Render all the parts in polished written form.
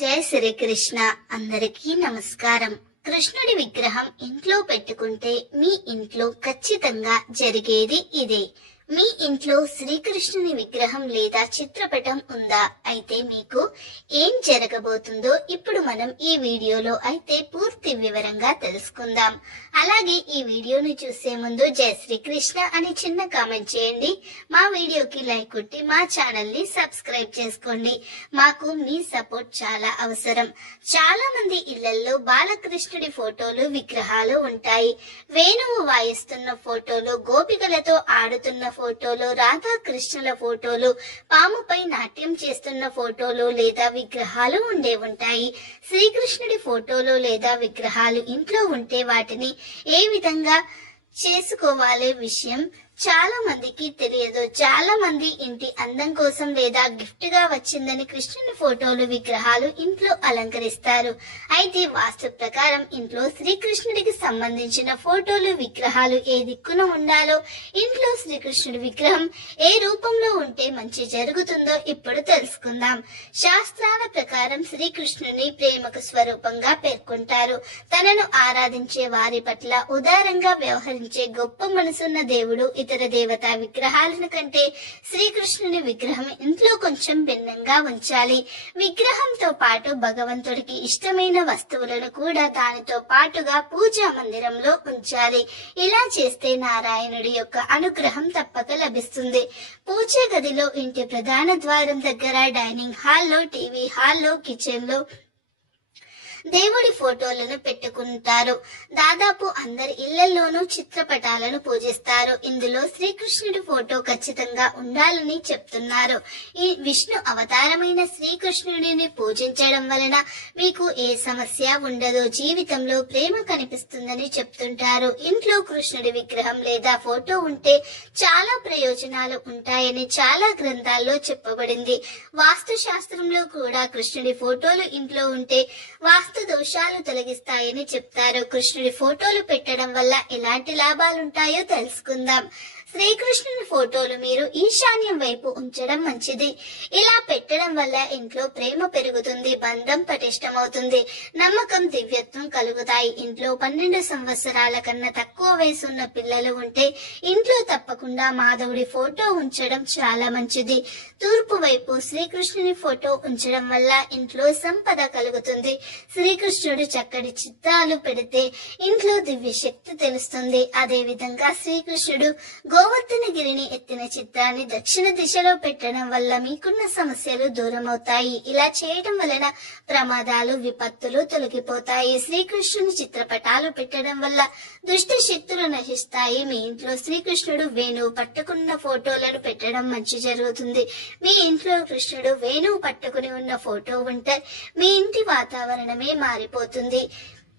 జై శ్రీకృష్ణ. అందరికీ నమస్కారం. కృష్ణుడి విగ్రహం ఇంట్లో పెట్టుకుంటే మీ ఇంట్లో ఖచ్చితంగా జరిగేది ఇదే. మీ ఇంట్లో శ్రీకృష్ణుని విగ్రహం లేదా చిత్రపటం ఉందా? అయితే మీకు ఏం జరగబోతుందో ఇప్పుడు మనం ఈ వీడియోలో అయితే పూర్తి వివరంగా తెలుసుకుందాం. అలాగే ఈ వీడియోని చూసే ముందు జై శ్రీకృష్ణ అని చిన్న కామెంట్ చేయండి. మా వీడియోకి లైక్ కొట్టి మా ఛానల్ ని సబ్స్క్రైబ్ చేసుకోండి. మాకు మీ సపోర్ట్ చాలా అవసరం. చాలా మంది ఇళ్లలో బాలకృష్ణుడి ఫోటోలు విగ్రహాలు ఉంటాయి. వేణువు వాయిస్తున్న ఫోటోలు, గోపికలతో ఆడుతున్న ఫోటోలు, రాధాకృష్ణుల ఫోటోలు, పాముపై నాట్యం చేస్తున్న ఫోటోలు లేదా విగ్రహాలు ఉండే ఉంటాయి. శ్రీకృష్ణుడి ఫోటోలు లేదా విగ్రహాలు ఇంట్లో ఉంటే వాటిని ఏ విధంగా చేసుకోవాలే విషయం చాలా మందికి తెలియదు. చాలా మంది ఇంటి అందం కోసం లేదా గిఫ్ట్ గా వచ్చిందని కృష్ణుని ఫోటోలు విగ్రహాలు ఇంట్లో అలంకరిస్తారు. అయితే వాస్తు ప్రకారం ఇంట్లో శ్రీకృష్ణుడికి సంబంధించిన ఫోటోలు విగ్రహాలు ఏ దిక్కున ఉండాలో, ఇంట్లో శ్రీకృష్ణుడి విగ్రహం ఏ రూపంలో ఉంటే మంచి జరుగుతుందో ఇప్పుడు తెలుసుకుందాం. శాస్త్రాల ప్రకారం శ్రీకృష్ణుని ప్రేమకు స్వరూపంగా పేర్కొంటారు. తనను ఆరాధించే వారి పట్ల ఉదారంగా వ్యవహరించే గొప్ప మనసున్న దేవుడు. ఇతర దేవతా విగ్రహాలను కంటే శ్రీకృష్ణుని విగ్రహం ఇంట్లో కొంచెం భిన్నంగా ఉంచాలి. విగ్రహంతో పాటు భగవంతుడికి ఇష్టమైన వస్తువులను కూడా దానితో పాటుగా పూజా మందిరంలో ఉంచాలి. ఇలా చేస్తే నారాయణుడి యొక్క అనుగ్రహం తప్పక లభిస్తుంది. పూజా గదిలో, ఇంటి ప్రధాన ద్వారం దగ్గర, డైనింగ్ హాల్లో, టీవీ హాల్లో, కిచెన్ లో దేవుడి ఫోటోలను పెట్టుకుంటారు. దాదాపు అందరి ఇళ్లలోనూ చిత్రపటాలను పూజిస్తారు. ఇందులో శ్రీకృష్ణుడి ఫోటో ఖచ్చితంగా ఉండాలని చెప్తున్నారు. ఈ విష్ణు అవతారమైన శ్రీకృష్ణుడిని పూజించడం వలన మీకు ఏ సమస్య ఉండదు, జీవితంలో ప్రేమ కనిపిస్తుందని చెప్తుంటారు. ఇంట్లో కృష్ణుడి విగ్రహం లేదా ఫోటో ఉంటే చాలా ప్రయోజనాలు ఉంటాయని చాలా గ్రంథాల్లో చెప్పబడింది. వాస్తు శాస్త్రంలో కూడా కృష్ణుడి ఫోటోలు ఇంట్లో ఉంటే వాస్తు దోషాలు తొలగిస్తాయని చెప్తారు. కృష్ణుడి ఫోటోలు పెట్టడం వల్ల ఎలాంటి లాభాలుంటాయో తెలుసుకుందాం. శ్రీకృష్ణుని ఫోటోలు మీరు ఈశాన్యం వైపు ఉంచడం మంచిది. ఇలా పెట్టడం వల్ల ఇంట్లో ప్రేమ పెరుగుతుంది, బంధం పటిష్టమవుతుంది, నమ్మకం, దివ్యత్వం కలుగుతాయి. ఇంట్లో 12 సంవత్సరాల కన్నా తక్కువ వయసున్న పిల్లలు ఉంటే ఇంట్లో తప్పకుండా మాధవుడి ఫోటో ఉంచడం చాలా మంచిది. తూర్పు వైపు శ్రీకృష్ణుని ఫోటో ఉంచడం వల్ల ఇంట్లో సంపద కలుగుతుంది. శ్రీకృష్ణుడు చక్కటి చిత్రాలు పెడితే ఇంట్లో దివ్య శక్తి తెలుస్తుంది. అదే విధంగా శ్రీకృష్ణుడు గోవర్ధనగిరిని ఎత్తిన చిత్రాన్ని దక్షిణ దిశలో పెట్టడం వల్ల మీకున్న సమస్యలు దూరం అవుతాయి. ఇలా చేయడం వలన ప్రమాదాలు, విపత్తులు తొలగిపోతాయి. శ్రీకృష్ణుని చిత్రపటాలు పెట్టడం వల్ల దుష్ట శక్తులు నశిస్తాయి. మీ ఇంట్లో శ్రీకృష్ణుడు వేణువు పట్టుకున్న ఫోటోలను పెట్టడం మంచి జరుగుతుంది. మీ ఇంట్లో కృష్ణుడు వేణువు పట్టుకుని ఉన్న ఫోటో ఉంటే మీ ఇంటి వాతావరణమే మారిపోతుంది.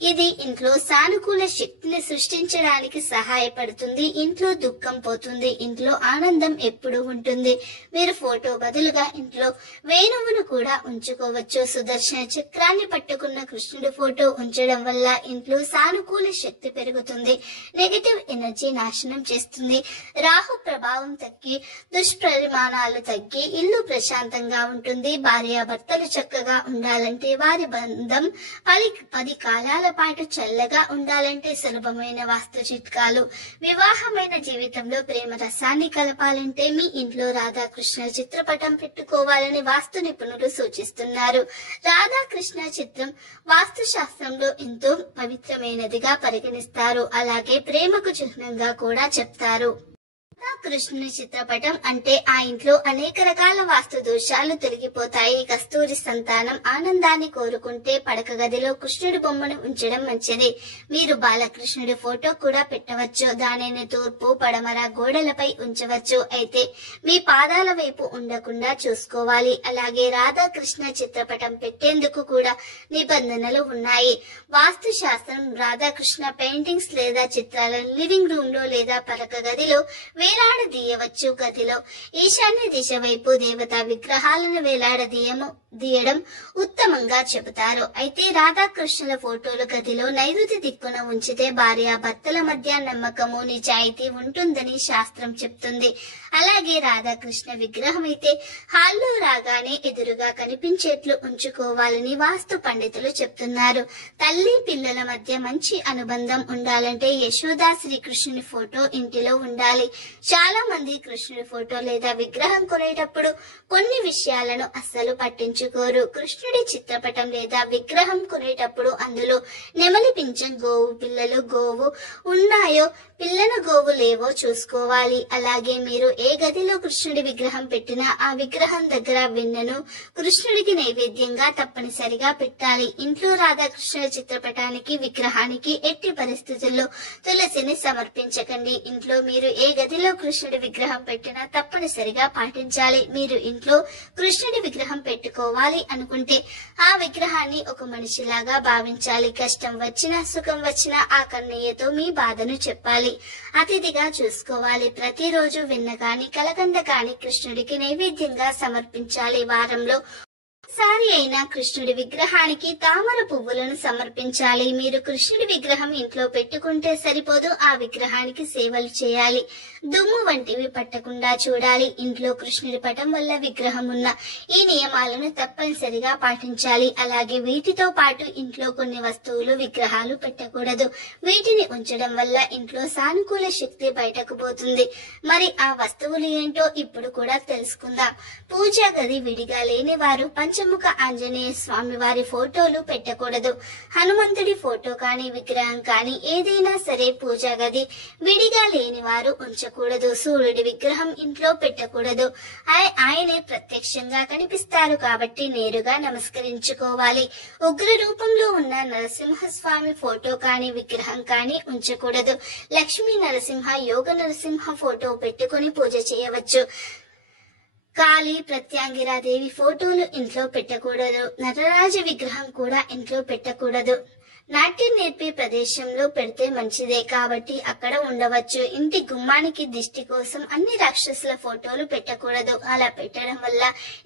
ఇది ఇంట్లో సానుకూల శక్తిని సృష్టించడానికి సహాయపడుతుంది. ఇంట్లో దుఃఖం పోతుంది, ఇంట్లో ఆనందం ఎప్పుడూ ఉంటుంది. మీరు ఫోటో బదులుగా ఇంట్లో వేణువును కూడా ఉంచుకోవచ్చు. సుదర్శన చక్రాన్ని పట్టుకున్న కృష్ణుడి ఫోటో ఉంచడం వల్ల ఇంట్లో సానుకూల శక్తి పెరుగుతుంది, నెగటివ్ ఎనర్జీ నాశనం చేస్తుంది. రాహు ప్రభావం తగ్గి దుష్పరిమాణాలు తగ్గి ఇల్లు ప్రశాంతంగా ఉంటుంది. భార్యాభర్తలు చక్కగా ఉండాలంటే, వారి బంధం 10 కాలాల పాటు చల్లగా ఉండాలంటే సులభమైన వాస్తు చిట్కాలు. వివాహమైన జీవితంలో ప్రేమ రసాన్ని కలపాలంటే మీ ఇంట్లో రాధాకృష్ణ చిత్రపటం పెట్టుకోవాలని వాస్తు నిపుణులు సూచిస్తున్నారు. రాధాకృష్ణ చిత్రం వాస్తు శాస్త్రంలో ఎంతో పవిత్రమైనదిగా పరిగణిస్తారు. అలాగే ప్రేమకు చిహ్నంగా కూడా చెప్తారు. కృష్ణుని చిత్రపటం అంటే ఆ ఇంట్లో అనేక రకాల వాస్తు దోషాలు తొలగిపోతాయి. కస్తూరి సంతానం ఆనందాన్ని కోరుకుంటే పడక గదిలో కృష్ణుడి బొమ్మను ఉంచడం మంచిది. మీరు బాలకృష్ణుడి ఫోటో కూడా పెట్టవచ్చు. దానిని తూర్పు, పడమర గోడలపై ఉంచవచ్చు. అయితే మీ పాదాల వైపు ఉండకుండా చూసుకోవాలి. అలాగే రాధాకృష్ణ చిత్రపటం పెట్టేందుకు కూడా నిబంధనలు ఉన్నాయి. వాస్తు శాస్త్రం రాధాకృష్ణ పెయింటింగ్స్ లేదా చిత్రాలను లివింగ్ రూమ్ లో లేదా పడక గదిలో వేలాడదీయవచ్చు. గదిలో ఈశాన్య దిశ వైపు దేవతా విగ్రహాలను వేలాడదీయడం ఉత్తమంగా చెబుతారు. అయితే రాధాకృష్ణుల ఫోటోలు గదిలో నైరుతి దిక్కున ఉంచితే భార్యాభర్తల మధ్య నమ్మకము, నిజాయితీ ఉంటుందని శాస్త్రం చెప్తుంది. అలాగే రాధాకృష్ణ విగ్రహం అయితే హాల్లో రాగానే ఎదురుగా కనిపించేట్లు ఉంచుకోవాలని వాస్తు పండితులు చెప్తున్నారు. తల్లి పిల్లల మధ్య మంచి అనుబంధం ఉండాలంటే యశోదా శ్రీకృష్ణుని ఫోటో ఇంటిలో ఉండాలి. చాలా మంది కృష్ణుడి ఫోటో లేదా విగ్రహం కొనేటప్పుడు కొన్ని విషయాలను అస్సలు పట్టించుకోరు. కృష్ణుడి చిత్రపటం లేదా విగ్రహం కొనేటప్పుడు అందులో నెమలి పింఛం, గోవు పిల్లలు గోవు ఉన్నాయో పిల్లల గోవు లేవో చూసుకోవాలి. అలాగే మీరు ఏ గదిలో కృష్ణుడి విగ్రహం పెట్టినా ఆ విగ్రహం దగ్గర వెన్నను కృష్ణుడికి నైవేద్యంగా తప్పనిసరిగా పెట్టాలి. ఇంట్లో రాధాకృష్ణుల చిత్రపటానికి విగ్రహానికి ఎట్టి పరిస్థితుల్లో తులసిని సమర్పించకండి. ఇంట్లో మీరు ఏ గదిలో కృష్ణుడి విగ్రహం పెట్టినా తప్పనిసరిగా పాటించాలి. మీరు ఇంట్లో కృష్ణుడి విగ్రహం పెట్టుకోవాలి అనుకుంటే ఆ విగ్రహాన్ని ఒక మనిషిలాగా భావించాలి. కష్టం వచ్చినా సుఖం వచ్చినా ఆ కన్నయ్యతో మీ బాధను చెప్పాలి. అతిథిగా చూసుకోవాలి. ప్రతిరోజు వెన్న కాని కలకండ కాని కృష్ణుడికి నైవేద్యంగా సమర్పించాలి. వారంలో ఒకసారి అయినా కృష్ణుడి విగ్రహానికి తామర పువ్వులను సమర్పించాలి. మీరు కృష్ణుడి విగ్రహం ఇంట్లో పెట్టుకుంటే సరిపోదు, ఆ విగ్రహానికి సేవలు చేయాలి. దుమ్ము వంటివి పట్టకుండా చూడాలి. ఇంట్లో కృష్ణుడి పటం వల్ల విగ్రహం ఉన్న ఈ నియమాలను తప్పనిసరిగా పాటించాలి. అలాగే వీటితో పాటు ఇంట్లో కొన్ని వస్తువులు విగ్రహాలు పెట్టకూడదు. వీటిని ఉంచడం వల్ల ఇంట్లో సానుకూల శక్తి బయటకు పోతుంది. మరి ఆ వస్తువులు ఏంటో ఇప్పుడు కూడా తెలుసుకుందాం. పూజా గది విడిగా లేని వారు పంచముఖ ఆంజనేయ స్వామి వారి ఫోటోలు పెట్టకూడదు. హనుమంతుడి ఫోటో కాని విగ్రహం కాని ఏదైనా సరే పూజా గది విడిగా లేని వారు ఉంచకూడదు. సూర్యుడి విగ్రహం ఇంట్లో పెట్టకూడదు. ఆయనే ప్రత్యక్షంగా కనిపిస్తారు కాబట్టి నేరుగా నమస్కరించుకోవాలి. ఉగ్ర రూపంలో ఉన్న నరసింహస్వామి ఫోటో కాని విగ్రహం కాని ఉంచకూడదు. లక్ష్మీ నరసింహ, యోగ నరసింహ ఫోటో పెట్టుకుని పూజ చేయవచ్చు. కాళీ, ప్రత్యాంగిరాదేవి ఫోటోలు ఇంట్లో పెట్టకూడదు. నటరాజ విగ్రహం కూడా ఇంట్లో పెట్టకూడదు. నాట్యం నేర్పే ప్రదేశంలో పెడితే మంచిదే కాబట్టి అక్కడ ఉండవచ్చు. ఇంటి గుమ్మానికి దిష్టి కోసం అన్ని రాక్షసుల ఫోటోలు పెట్టకూడదు. అలా పెట్టడం వల్ల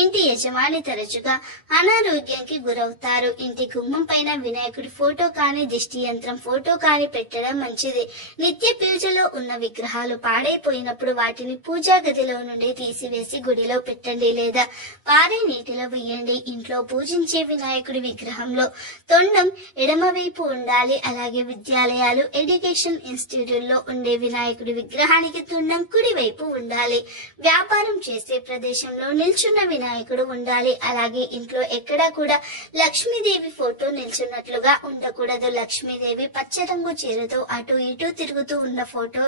ఇంటి యజమాని తరచుగా అనారోగ్యానికి గురవుతారు. ఇంటి గుమ్మం పైన వినాయకుడి ఫోటో కాని దిష్టి యంత్రం ఫోటో కాని పెట్టడం మంచిది. నిత్య పూజలో ఉన్న విగ్రహాలు పాడైపోయినప్పుడు వాటిని పూజా గదిలో నుండి తీసివేసి గుడిలో పెట్టండి లేదా పారే నీటిలో వేయండి. ఇంట్లో పూజించే వినాయకుడి విగ్రహంలో తొండం ఎడమవైపు ఉండాలి. అలాగే విద్యాలయాలు, ఎడ్యుకేషన్ ఇన్స్టిట్యూట్ లో ఉండే వినాయకుడి విగ్రహానికి తొండం కుడి వైపు ఉండాలి. వ్యాపారం చేసే ప్రదేశంలో నిల్చున్న వినాయకుడు ఉండాలి. అలాగే ఇంట్లో ఎక్కడా కూడా లక్ష్మీదేవి ఫోటో నిల్చున్నట్లుగా ఉండకూడదు. లక్ష్మీదేవి పచ్చ రంగు చీరతో అటు ఇటు తిరుగుతూ ఉన్న ఫోటో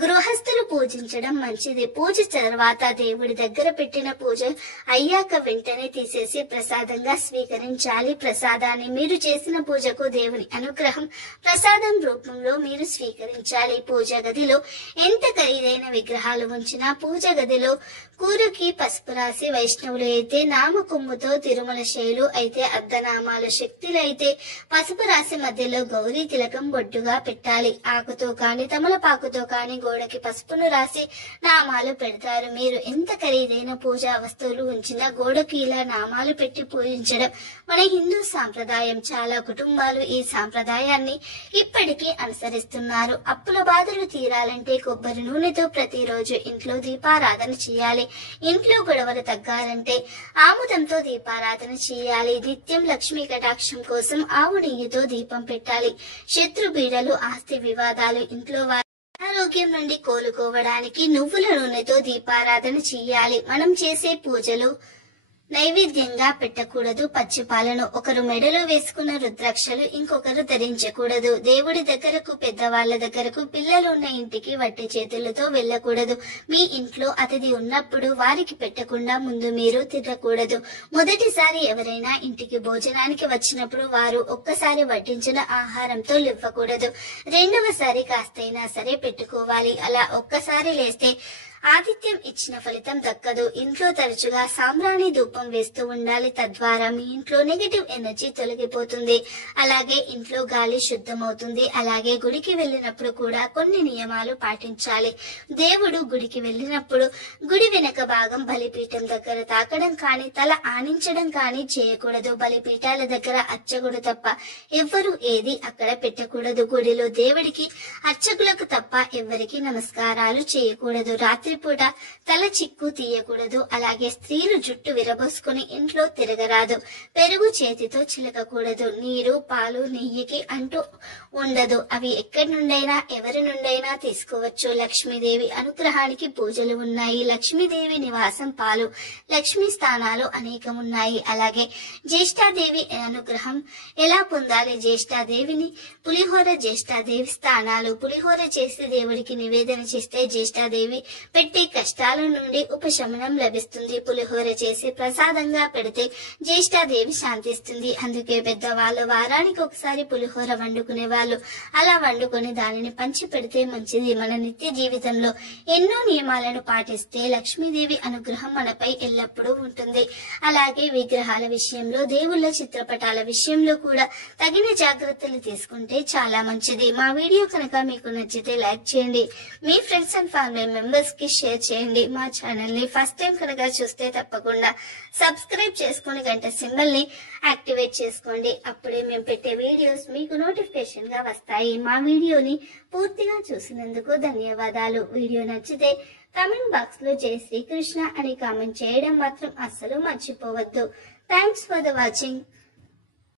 గృహస్థులు పూజించడం మంచిది. పూజ తర్వాత దేవుడి దగ్గర పెట్టిన పూజ అయ్యాక వెంటనే తీసేసి ప్రసాదంగా స్వీకరించాలి. ప్రసాదాన్ని మీరు చేసిన పూజకు దేవుని అనుగ్రహం ప్రసాదం రూపంలో మీరు స్వీకరించాలి. పూజ గదిలో ఎంత ఖరీదైన విగ్రహాలు ఉంచినా పూజ గదిలో కూరకి పసుపు రాసి, వైష్ణవులు అయితే నామ కొమ్ముతో, తిరుమల శైలు అయితే అర్ధనామాలు, శక్తులు అయితే పసుపు రాసి మధ్యలో గౌరీ తిలకం బొడ్డుగా పెట్టాలి. ఆకుతో కాని తమలపాకుతో కానీ గోడకి పసుపును రాసి నామాలు పెడతారు. మీరు ఎంత ఖరీదైన పూజా వస్తువులు ఉంచినా గోడకి ఇలా నామాలు పెట్టి పూజించడం మన హిందూ సాంప్రదాయం. చాలా కుటుంబాలు ఈ సాంప్రదాయాన్ని ఇప్పటికీ అనుసరిస్తున్నారు. అప్పుల బాధలు తీరాలంటే కొబ్బరి నూనెతో ప్రతిరోజు ఇంట్లో దీపారాధన చేయాలి. ఇంట్లో గొడవలు తగ్గాలంటే ఆముదంతో దీపారాధన చేయాలి. నిత్యం లక్ష్మీ కటాక్షం కోసం ఆవు నెయ్యితో దీపం పెట్టాలి. శత్రు పీడలు, ఆస్తి వివాదాలు, ఇంట్లో అనారోగ్యం నుండి కోలుకోవడానికి నువ్వుల నూనెతో దీపారాధన చేయాలి. మనం చేసే పూజలు నైవేద్యంగా పెట్టకూడదు. పచ్చిపాలను ఒకరు మెడలో వేసుకున్న రుద్రాక్షలు ఇంకొకరు ధరించకూడదు. దేవుడి దగ్గరకు, పెద్దవాళ్ల దగ్గరకు పిల్లలు ఉన్న ఇంటికి వట్టి చేతులతో వెళ్ళకూడదు. మీ ఇంట్లో అతిథి ఉన్నప్పుడు వారికి పెట్టకుండా ముందు మీరు తినకూడదు. మొదటిసారి ఎవరైనా ఇంటికి భోజనానికి వచ్చినప్పుడు వారు ఒక్కసారి వడ్డించిన ఆహారంతో లేవకూడదు. రెండవసారి కాస్తైనా సరే పెట్టుకోవాలి. అలా ఒక్కసారి లేస్తే ఆతిథ్యం ఇచ్చిన ఫలితం దక్కదు. ఇంట్లో తరచుగా సాంబ్రాణి ధూపం వేస్తూ ఉండాలి. తద్వారా మీ ఇంట్లో నెగటివ్ ఎనర్జీ తొలగిపోతుంది. అలాగే ఇంట్లో గాలి శుద్ధమవుతుంది. అలాగే గుడికి వెళ్ళినప్పుడు కూడా కొన్ని నియమాలు పాటించాలి. దేవుడు గుడికి వెళ్ళినప్పుడు గుడి వెనక భాగం బలిపీఠం దగ్గర తాకడం కానీ తల ఆనించడం కానీ చేయకూడదు. బలిపీఠాల దగ్గర అర్చకుడు తప్ప ఎవ్వరూ ఏది అక్కడ పెట్టకూడదు. గుడిలో దేవుడికి అర్చకులకు తప్ప ఎవ్వరికి నమస్కారాలు చేయకూడదు. రాత్రిపూట తల చిక్కు తీయకూడదు. అలాగే స్త్రీలు జుట్టు విరబోసుకుని ఇంట్లో తిరగరాదు. పెరుగు చేతితో చిలకకూడదు. నీరు పాలు నెయ్యికి అంటూ ఉండదు. అవి ఎక్కడి నుండైనా ఎవరి నుండైనా తీసుకోవచ్చు. లక్ష్మీదేవి అనుగ్రహానికి పూజలు ఉన్నాయి. లక్ష్మీదేవి నివాసం పాలు. లక్ష్మీ స్థానాలు అనేకం ఉన్నాయి. అలాగే జ్యేష్ఠాదేవి అనుగ్రహం ఎలా పొందాలి? జ్యేష్ఠాదేవిని పులిహోర జ్యేష్ఠాదేవి స్థానాలు. పులిహోర చేసి దేవుడికి నివేదన చేస్తే జ్యేష్ఠాదేవి పెట్టే కష్టాల నుండి ఉపశమనం లభిస్తుంది. పులిహోర చేసి ప్రసాదంగా పెడితే జ్యేష్ఠాదేవి శాంతిస్తుంది. అందుకే పెద్దవాళ్ళు వారానికి ఒకసారి పులిహోర వండుకునే వాళ్ళు అలా వండుకొని దానిని పంచి పెడితే మంచిది. మన నిత్య జీవితంలో ఎన్నో నియమాలను పాటిస్తే లక్ష్మీదేవి అనుగ్రహం మనపై ఎల్లప్పుడూ ఉంటుంది. అలాగే విగ్రహాల విషయంలో దేవుళ్ళ చిత్రపటాల విషయంలో కూడా తగిన జాగ్రత్తలు తీసుకుంటే చాలా మంచిది. మా వీడియో కనుక మీకు నచ్చితే లైక్ చేయండి. మీ ఫ్రెండ్స్ అండ్ ఫ్యామిలీ మెంబర్స్ కి షేర్ చేయండి. మా ఛానల్ ని ఫస్ట్ టైం కనుక చూస్తే తప్పకుండా సబ్స్క్రైబ్ చేసుకుని గంట సింబల్ ని యాక్టివేట్ చేసుకోండి. అప్పుడే మేము పెట్టే వీడియోస్ మీకు నోటిఫికేషన్ గా వస్తాయి. మా వీడియోని పూర్తిగా చూసినందుకు ధన్యవాదాలు. వీడియో నచ్చితే కామెంట్ బాక్స్ లో జై శ్రీకృష్ణ అని కామెంట్ చేయడం మాత్రం అస్సలు మర్చిపోవద్దు. Thanks for the watching.